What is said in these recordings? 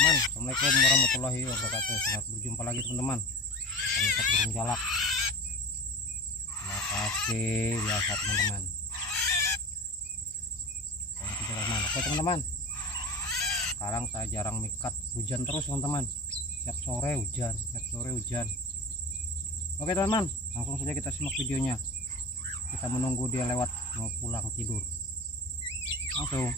teman-teman. Assalamualaikum warahmatullahi wabarakatuh. Selamat berjumpa lagi teman-teman. Kami ikat burung jalak. Terima kasih biasa teman-teman. Oke teman-teman. Sekarang saya jarang mikat, hujan terus teman-teman. Tiap sore hujan, tiap sore hujan. Oke teman-teman, langsung saja kita simak videonya. Kita menunggu dia lewat mau pulang tidur. Langsung.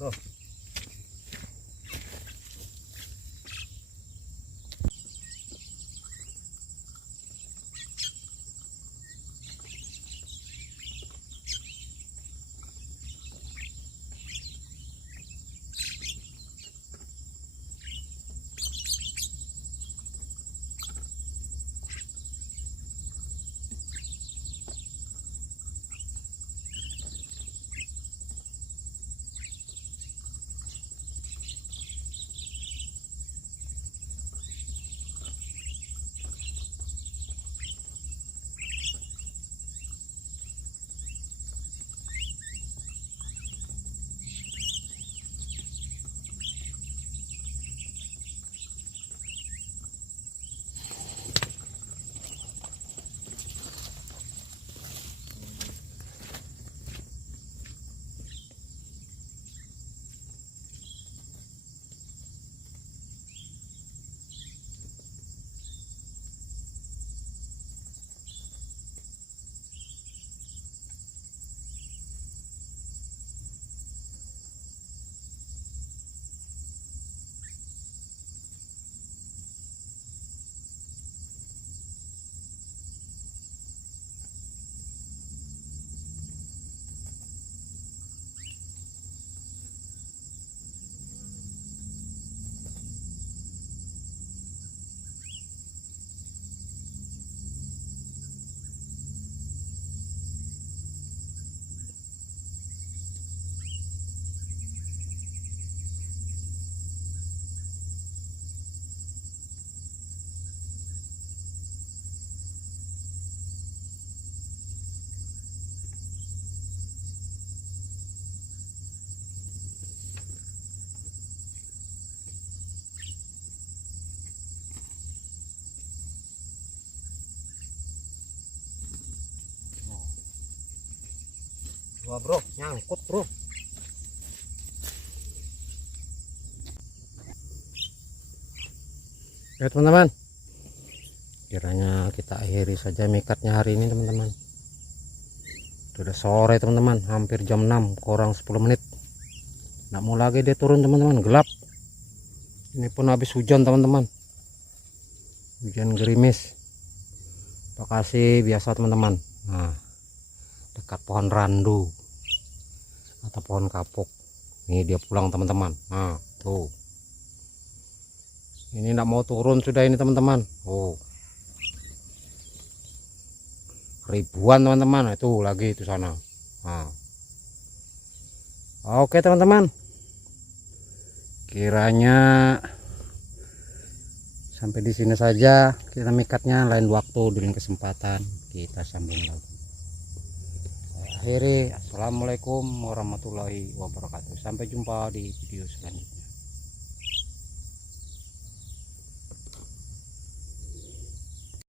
bro. Wah bro, nyangkut bro. Ya teman-teman, kiranya kita akhiri saja mikatnya hari ini teman-teman. Sudah sore teman-teman, hampir jam 6 kurang 10 menit. Nggak mau lagi dia turun teman-teman, gelap. Ini pun habis hujan teman-teman, hujan gerimis. Lokasi biasa teman-teman, nah dekat pohon randu atau pohon kapuk. Ini dia pulang teman-teman. Nah tuh, ini nggak mau turun sudah ini teman-teman. Oh, ribuan teman-teman, itu lagi itu sana. Nah, oke teman-teman, kiranya sampai di sini saja kita mikatnya. Lain waktu di lain kesempatan kita sambung lagi. Saya akhiri, assalamualaikum warahmatullahi wabarakatuh. Sampai jumpa di video selanjutnya.